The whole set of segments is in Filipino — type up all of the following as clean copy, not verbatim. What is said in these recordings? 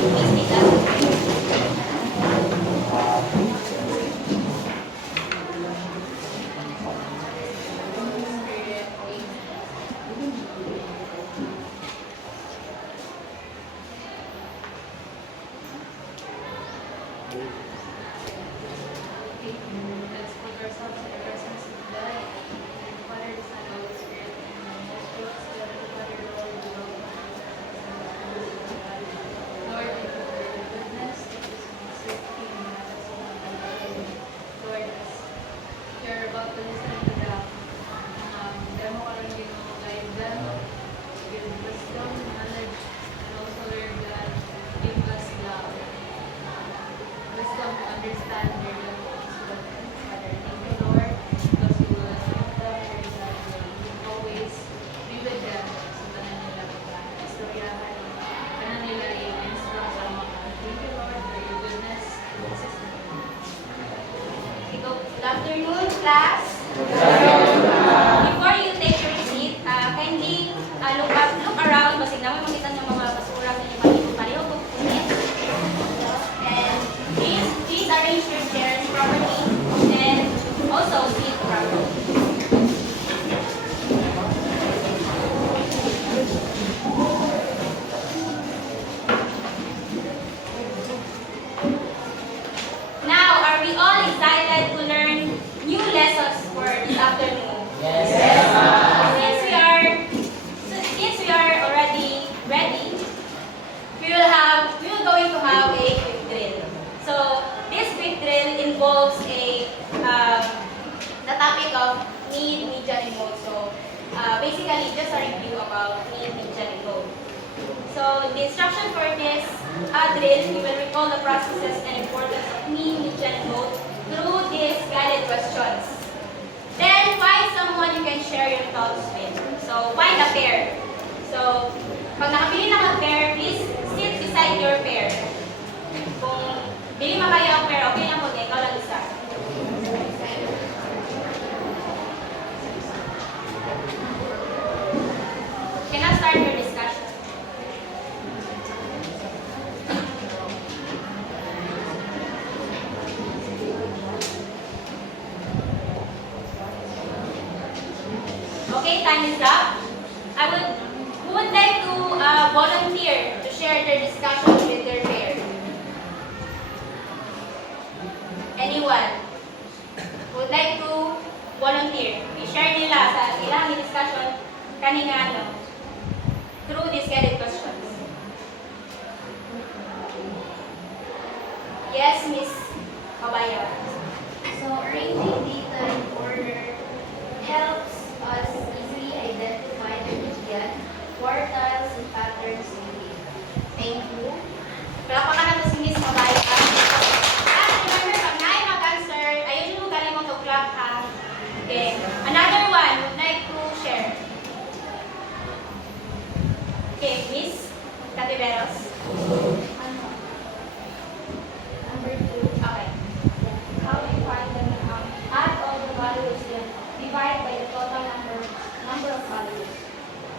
mixed data. Let's put ourselves in the presence of God. Father, the Son, Holy Spirit, and the Holy Spirit, Father, Lord, we welcome you. Lord, thank you for your goodness. Thank you so much for keeping us. Lord, as you're about to listen to the demo or you know, guide them, give wisdom, knowledge, and also, Lord God, give us love. Wisdom to understand their love. Father, thank you, Lord, because you will help them, Lord God, will always be with them sa tanan nila, God. Istoryahan, tanan nila i-instruct ang mga. Thank you, Lord, for your goodness. In Jesus' name. Good afternoon, class. Before you take your seat, kindly look around. Basig naman makita niyo mga basura na yung pareho kong punit. And please arrange your chairs properly and also sit properly. Now, are we all excited to learn new lessons for this afternoon? Yes. Since we are already ready, we will going to have a quick drill. So this quick drill involves the topic of need, media, and mode. So basically, just a review about need, media, and mode. So the instruction for this drill, we will recall the processes and importance of need, media, and mode through these guided questions. Then find someone you can share your thoughts with. So find a pair. So pag nakabili na ka-pair, please sit beside your pair. Kung bili mo kayo ang pair, okay lang po, ikaw lang isa. Can I start your discussion? Okay, time is up. Who would like to volunteer to share their discussion with their pair? Anyone? Who would like to volunteer? I-share nila sa ilang discussion kanina through these guided questions. Yes, Miss Mabaya. So arranging data in order helps us easily identify the median, quartiles, and patterns in data. Thank you. Palapakan natin si Miss Mabaya. And remember, pag naay mag-answer, ayun yung galing mo to clap ha. Okay. Another one would like to share. Okay, Miss Cativeros. Number 2. Okay. How we find them, add all the values then divide by the total number of values.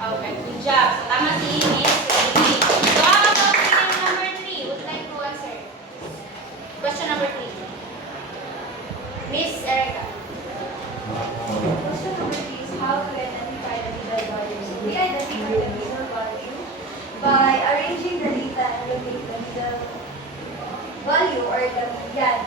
Okay, good job. So, tama si Miss Cativeros. So, how about question number 3? Would like to answer? Question number 3. Miss Erica. Question number 3 is how to identify the middle values. We identify the middle value by arranging the data and locate the middle value or the median.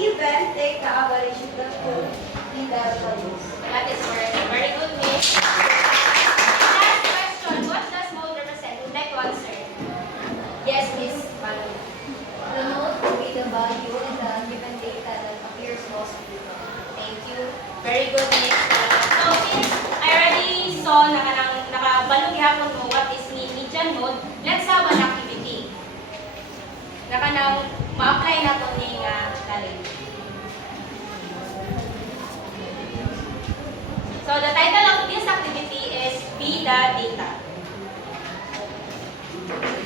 Even take the average of the two middle values. That is correct. Very good, Miss. Last question. What does mode represent? Would like to answer? Yes, Miss Malu. The node will be the value in the given data that appears most beautiful. Thank you. Very good, Miss. So, since I already saw na nakabalog hapon mo what is median mode, let's have an activity. Ma-apply na ito ni knowledge. So, the title of this activity is Be the Data.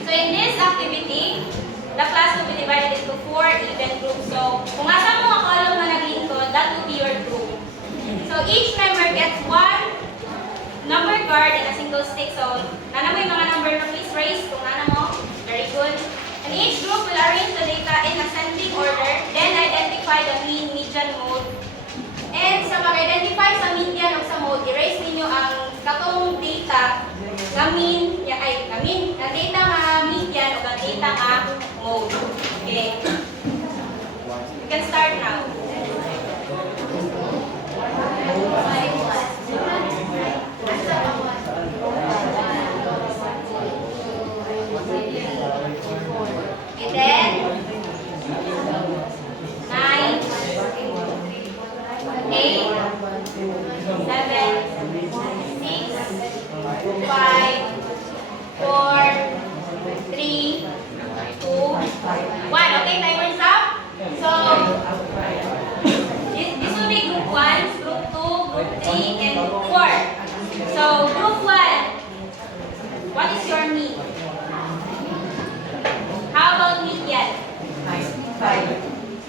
So, in this activity, the class will be divided into 4 even groups. So, kung asa mo ang column na naglingkod, that will be your group. So, each member gets 1 number card and a single stick. So, nana mo yung mga number na please raise kung nana mo. Very good. And each Okay. You can start now. And then, 9, 8, 7, 6, 5, 4, 3, 2, 1. Okay, timer's up. So, this will be group 1, group 2, group 3, and group 4. So, group 1, what is your mean? How about median? 5.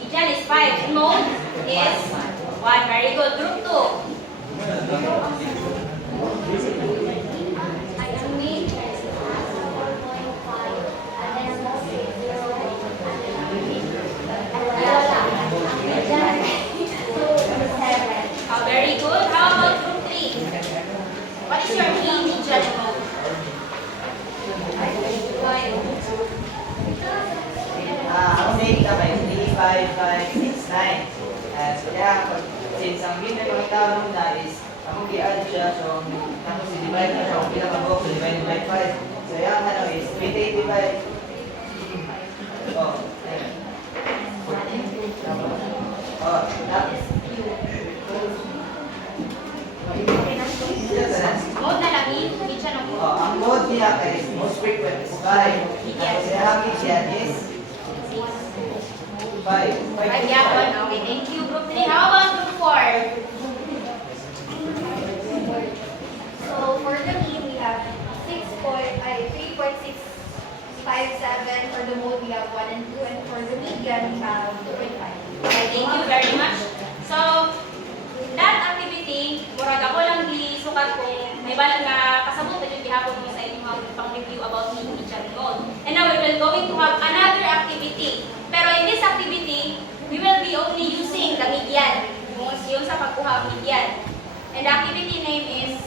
Median is 5. And mode is 1. Very good. Group 2. Very good. How about group 3? What is your mean, median, and mode? Ang data may 3, 5, 5, 6, 9. So kaya, since ang mean na pagkakaroon muna is, ako i-add siya, so tapos i-divide na siya, kung pinaka-box, so divide by 5. So yung ano is, 385. Oh, ayan. Oh, tapos. Mode na lang, median, and mode. Oh, ang mode niya is most frequent is 5. Tapos yung median is 5. 5 yapon. Okay, thank you. Group 3. How about group 4? So for the mean, we have 3.657. For the mode, we have 1 and 2. And for the median, we have 2.5. Okay, thank you very much. So, that activity, murag ako lang sukat kung may balik na kasabot na yung gihapon mo sa inyong pang-review about mean, median, and mode. And now we will going to have another activity. Pero in this activity, we will be only using the median. Yung sa pagkuha ng median. And the activity name is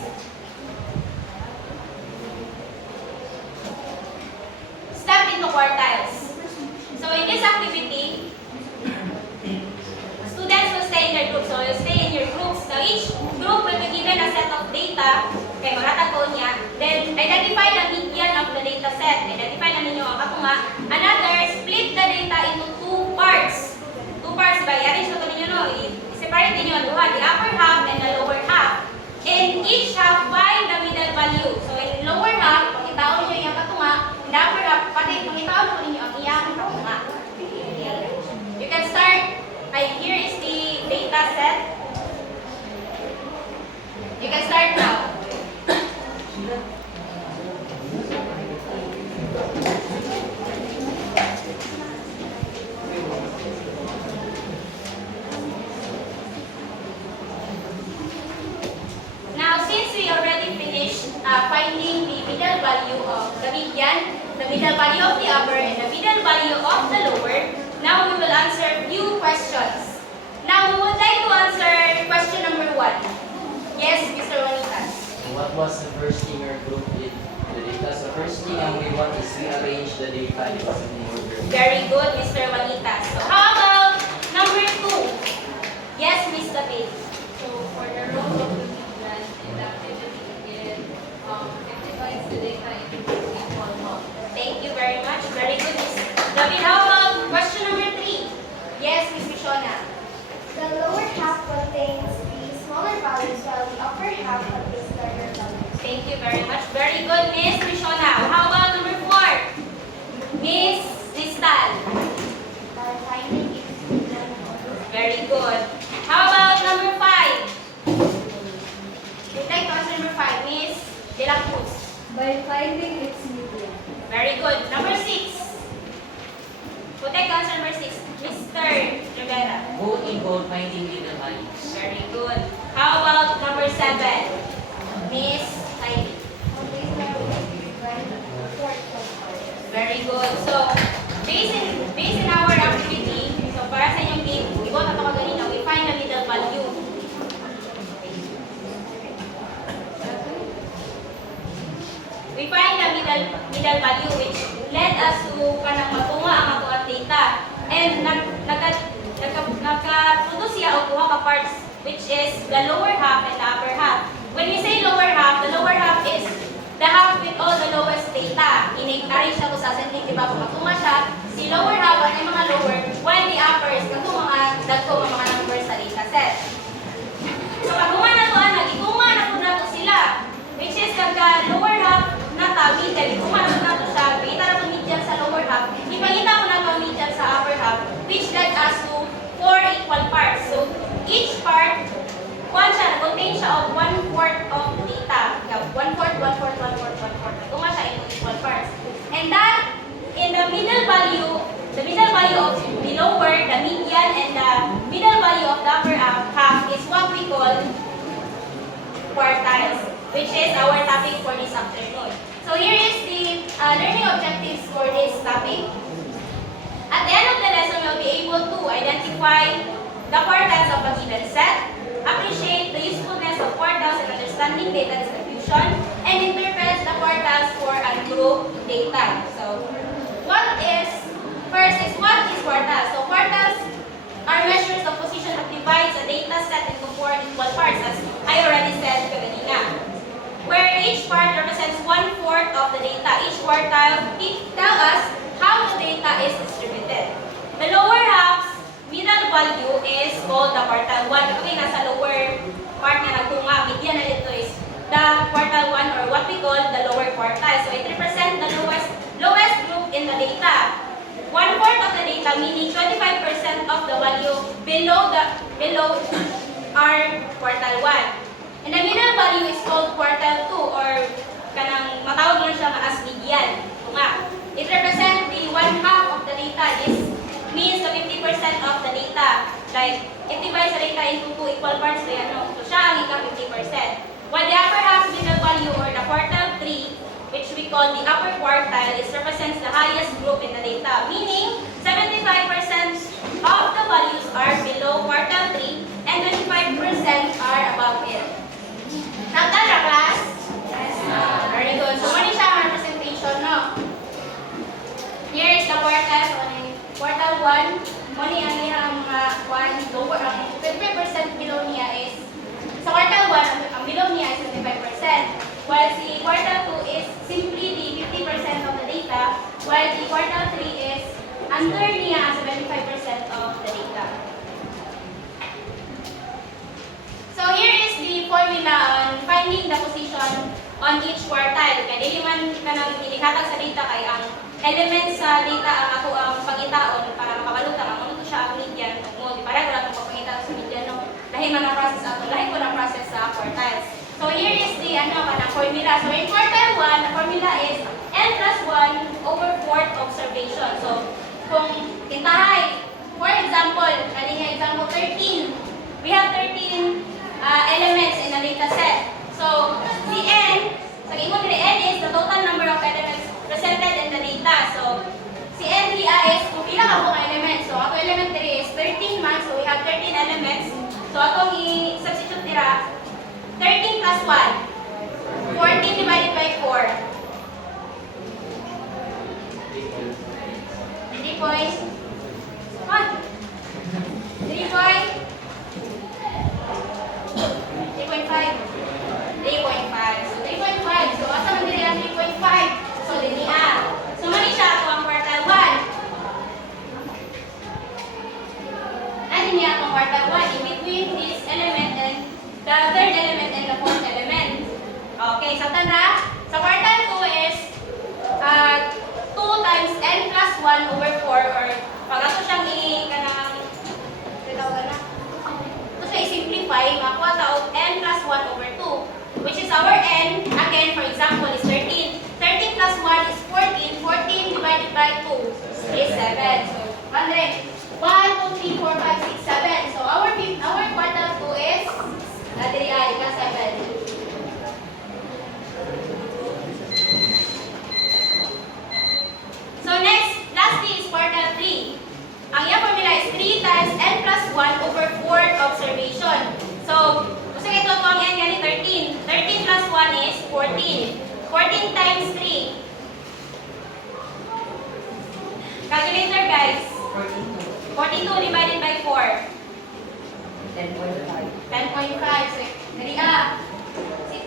step into quartiles. So in this activity, students will stay in their groups. So you'll stay in your groups. Now each group will be given a set of data. Okay, maratag niya. Then identify the median of the data set. Identify na ninyo ang katunga. Another, split the data into 2 parts. 2 parts by arrange na ito ninyo, no? I-separate ninyo ang duha, the upper half and the lower half. In each half, find the middle value. So in lower half, pangitaon ninyo yung katunga. In the upper half, pati pangitaon po ninyo ang iyang katunga. You can start. Here is the data set. You can start now. Now, since we already finished finding the middle value of the median, the middle value of the upper, and the middle value of the lower, now we will answer few questions. Now, we would like to answer question number 1. Yes, Mr. Juanitas. What was the first thing your group did? The data. So first thing we want is rearrange the data in order. Very good, Mr. Juanitas. So, how about number 2? Yes, Ms. David. So for the role of the median in the activity is it divides the data into equal half. Thank you very much. Very good, Ms. David. How about question number 3? Yes, Ms. Mishona. The lower half contains the smaller values while the upper half contains larger values. Thank you very much. Very good, Ms. Mishona. How about number 4? Ms. Listal. By finding its median value. Very good. How about number 5? We'd like to answer number 5. Ms. De La Cruz. By finding its median. Very good. Number 6. We'd like to answer number 6. Mr. Rivera. Both involve finding middle values. Very good. How about number 7? Miss Heidi. Very good. So, based in our activity, so para sa inyong game, ibot na ito kaganina, we find the middle value. We find the middle value which led us to kanang matunga ang ato parts, which is the lower half and the upper half. When we say lower half, the lower half is the half with all the lowest data. In-arrange na ko sa ascending, di ba? Kung matuma siya, si lower half ay mga lower, while the upper is kung mga dagko mga numbers sa data set. So, pag na to, nagituma na po na to sila, which is kagka lower half na tabi, dahil ituma na to siya, kita na to median sa lower half, ipangita ko na to median sa upper half, which led us to 4 equal parts. So, each part, contain siya of 1/4 of data. 1/4, 1/4, 1/4, 1/4. Ituma siya into equal parts. And that, in the middle value of the lower, the median, and the middle value of the upper half is what we call quartiles, which is our topic for this afternoon. So here is the learning objectives for this topic. At the end of the lesson, you'll be able to identify the quartiles of a given set, appreciate the usefulness of quartiles in understanding data distribution, and interpret the quartiles for ungrouped data. So, what is quartiles? So, quartiles are measures of position that divides a data set into 4 equal parts, as I already said kanina, where each part represents 1/4 of the data. Each quartile tell us how the data is distributed. The lower half's middle value is called the quartile 1. Okay, nasa lower part na nagtunga, median na dito is the quartile 1, or what we call the lower quartile. So it represents the lowest group in the data. 1/4 of the data, meaning 25% of the value below our quartile 1. And the middle value is called quartile 2, or kanang matawag lang siya as median. It represents the 1/2 of the data. This means the 50% of the data. Like, it divides the data into 2 equal parts, so siya ang ika 50%. While the upper half middle value, or the quartile 3, which we call the upper quartile, is represents the highest group in the data, meaning 75% of the values are below quartile 3 and 25% are above it. Nakita na, class? Yes. Very good. So, mali siya ang representation, no? Here is the quartile. So, quartile 1, mali ang iyang lower, ang 25% below niya is, sa quartile 1, ang below niya is 25%. While si quartile 2 is simply the 50% of the data, while the quartile 3 is under niya 75% of the data. So here is the formula on finding the position on each quartile. Kaya dili man ka nang inihatag sa data, kay ang elements sa data ang ako ang pangitaon para makabalutan ang ano to siya ang median mo. Di para ko lang pangitaon sa median, no? Lahi man ang process ato, lahi ko na process sa quartiles. So here is the formula. So in quartile 1, the formula is n plus 1 over 4th observation. So kung kintahay, for example, kanina example 13, we have 13 elements in a data set. So si n, sa imo dire n is the total number of elements presented in the data. So si n is kung pila ka mga elements. So ato element dire is 13 man, so we have 13 elements. So atong i-substitute dira 13 plus 1. 14 divided by 4. 3.5. So 3.5. So asa man diri ang 3.5? So dili So mali siya ato ang quartile 1. Ano niya ang quartile 1 in between this element and the third element and the fourth element. Okay, sa tanda, sa quartile 2 is 2 times n plus 1 over 4, or pag ato siyang i-kanang ito siya i-simplify, makuha taog n plus 1 over 2, which is our n, again, for example, is 13. 13 plus 1 is 14. 14 divided by 2 is 7. So, 100. 1, 2, 3, 4, 5, 6, 7. So, our quartile 2 is, diri ay, 7. So next, lastly is quartile 3. Ang iyang formula is 3 times n plus 1 over 4th observation. So, kung sa ito ang n gani 13. 13 plus 1 is 14. 14 times 3. Calculator guys. 42 divided by 4. 10.5. 10.5. So,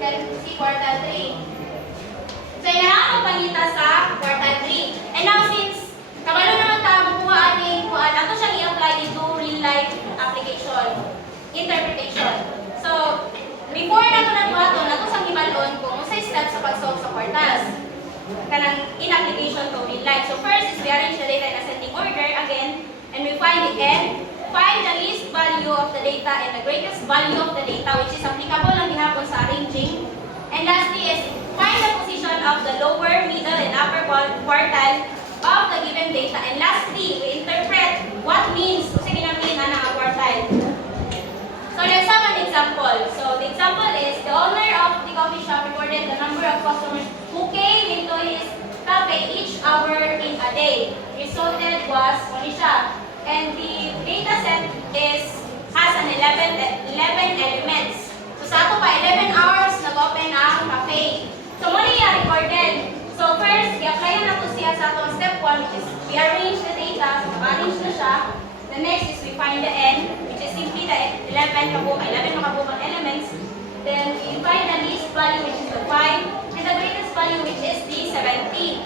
dali si quartile 3. So, inahan ang pangita sa quartile 3. And now, since kabalo naman tayo kuha ating kuhaan, ato siyang i-apply into real life application, interpretation. So, before na ito nato siyang ibalon kung sa steps sa pag-solve sa quartiles. Kanang in application to real life. So, first is we arrange the data in ascending order again, and we find the n. Find the least value of the data and the greatest value of the data, which is applicable lang gihapon sa arranging. And lastly is find the position of the lower, middle, and upper quartile of the given data. And lastly, we interpret what means, kasi ginamit na ng quartile. So let's have an example. So the example is the owner of the coffee shop reported the number of customers who came into his cafe each hour in a day. Resulted was only siya. And the data set has an 11 elements. So sa ato pa 11 hours nag-open ang cafe. So muna yung recorded. So first, i-apply na to siya sa atong step 1, which is we arrange the data. So arrange na siya. The next is we find the n, which is simply the 11 makabukang elements. Then we find the least value, which is the 5, and the greatest value, which is the 70.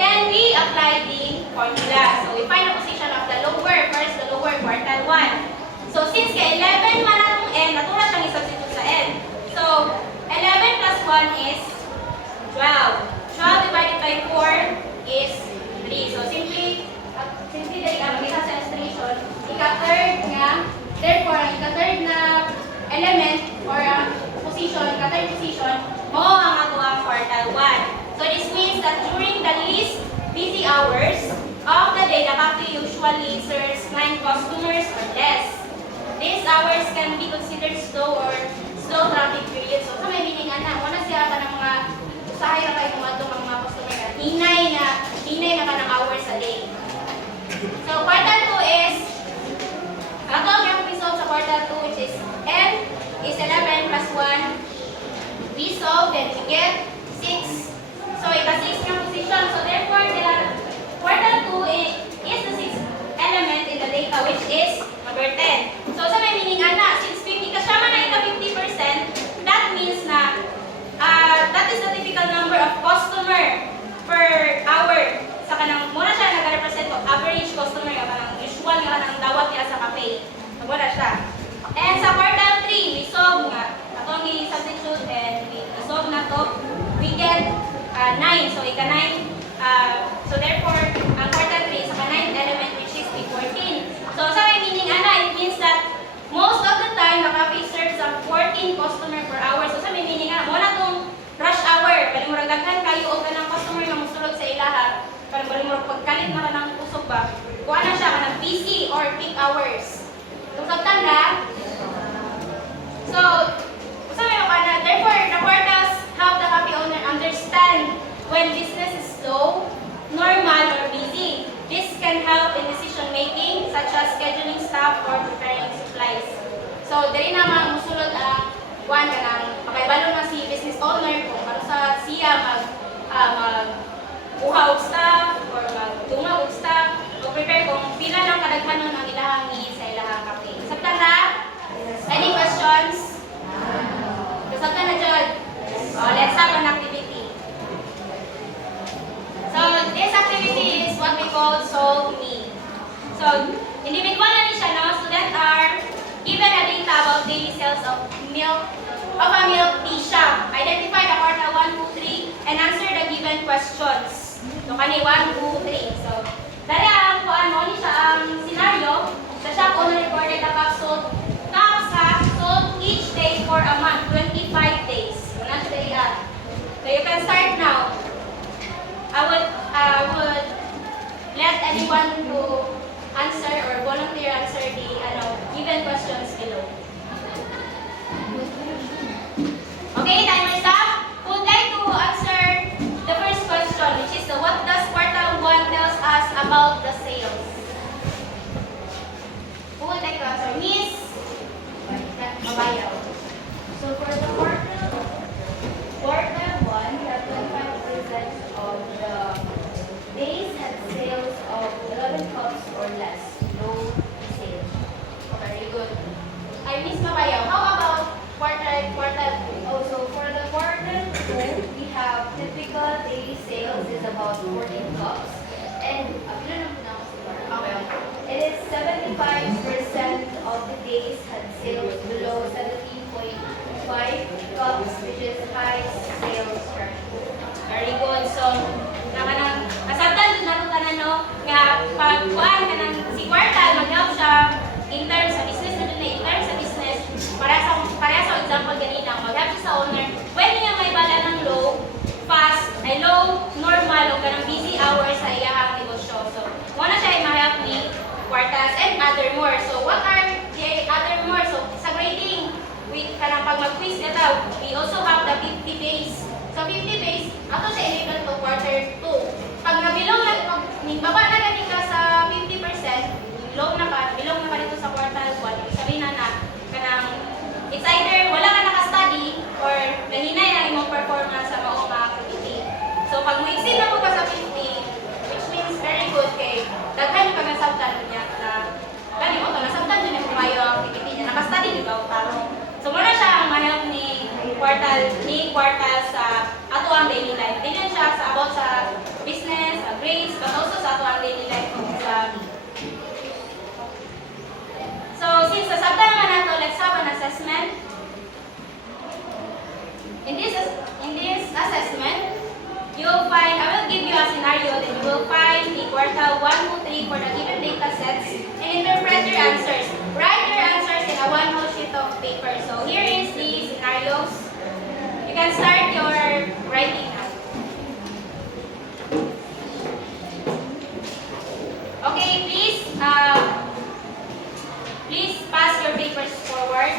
Then we apply the formula. So we find the position of the lower, first the lower quartile 1. So since ka 11 man atong n, natula siyang i-substitute sa n. So 11 plus 1 is 12. 12 divided by 4 is 3. So simply dali makita sa illustration, ika-third nga, therefore ang ika-third na element or ika-third position, mo ang ato ang quartile 1. So this means that during the least busy hours of the day, the cafe usually serves 9 customers or less. These hours can be considered slow or slow traffic period. So sa may meaning ana, wala siya ka ng mga usahay na kayo mga customer na hinay na ka ng hours a day. So quartile 2 is ato ang resolve sa quartile 2, which is n is 11 plus 1. We solve, then we get 6. So ika 6 yung position. So therefore, the quartile 2 is the 6th element in the data, which is number 10. So sa may meaning ana, since 50 kasama na ika 50%, that means na that is the typical number of customer per hour. Sa kanang muna siya nag-represent of average customer nga kanang usual nga kanang dawat nila sa cafe. So muna siya. And sa quartile 3, we solve nga atong i-substitute and we solve na to. We get 9. So ika 9. So therefore, ang quartile 3 is sa 9th element, which is P14. So sa may meaning ana, it means that most of the time the cafe serves 14 customer per hour. So sa may meaning ana, muna tong rush hour, bali mo daghan kayo og kanang customer nga mosulod sa ilaha. Bali mo pagkalit na kanang usog ba. Kuha na siya kanang busy or peak hours. So sabtan na. So sa may kana, therefore the quartiles help the cafe owner understand when business is slow, normal, or busy. This can help in decision making, such as scheduling staff or preparing supplies. So, dali naman musulod ang one kanang makaibalo na si business owner kung ano sa siya mag-uha og staff or mag-tunga og staff o prepare kung pila lang kadaghanon ang ilahang needs sa ilahang cafe. Sabtan na? Any questions? Sabtan na dyan? Let's have an activity. So, this activity is what we call Solve Me. So, individual na siya, no? Students are given a data about daily sales of a milk tea shop. Identify the quartile 1, 2, 3, and answer the given questions. So, kani 1, 2, 3. So, dali ang kuan mo ni siya ang scenario. The shop owner recorded the cups sold each day for a month, 25 days. So, nasa dali yan. So, you can start now. I would let anyone who answer or volunteer answer the given questions below. Okay, timer stop. Who would like to answer the first question, which is what does quartile 1 tells us about the sales? Who would like to answer? Miss Mabayaw. So for the quartile 1, we have 25% of the days had sales of 11 cups or less. No sales. Very good. ning baba na gani ka sa 50%, belong na ka dito sa quartile 1, ibig sabihin na kanang it's either wala ka naka-study or nahinay ang imong performance sa maong mga activity. So pag mo-exceed na mo pa sa 50, which means very good kay daghan yung pag-nasabtan niya na gani mo to nasabtan niya kung mayo ang activity niya, naka-study di ba tarong. So muna siya ang mahal ni quartile sa ato ang daily life. Tingnan siya sa about sa business, grades, but also sa ato ang daily life sa. So since nasabtan nga nato, let's have an assessment. In this assessment, you will find, I will give you a scenario, then you will find the quartile 1, 2, 3 for the given data sets and interpret your answers. Write your answers in a one whole sheet of paper. So here is the scenarios. You can start your writing now. Okay, please pass your papers forward.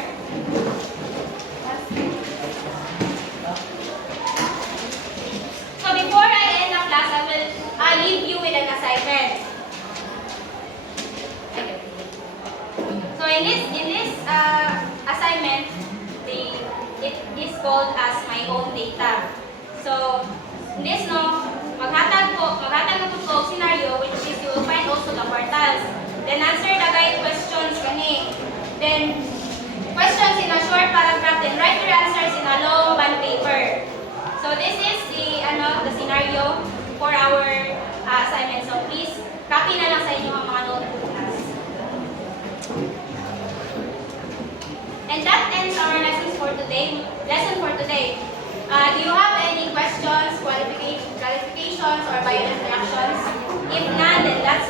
So before I end the class, I will leave you with an assignment. So in this assignment, it is called as my own data. So in this maghatag ko scenario, which is you will find also the quartiles. Then answer the guide questions kani. Then questions in a short paragraph. Then write your answers in a long bond paper. So this is the scenario for our assignment. So please copy na lang sa inyo ang mga notebook class. And that ends our lessons for today. Do you have any questions, clarifications, or bio instructions? If none, then that's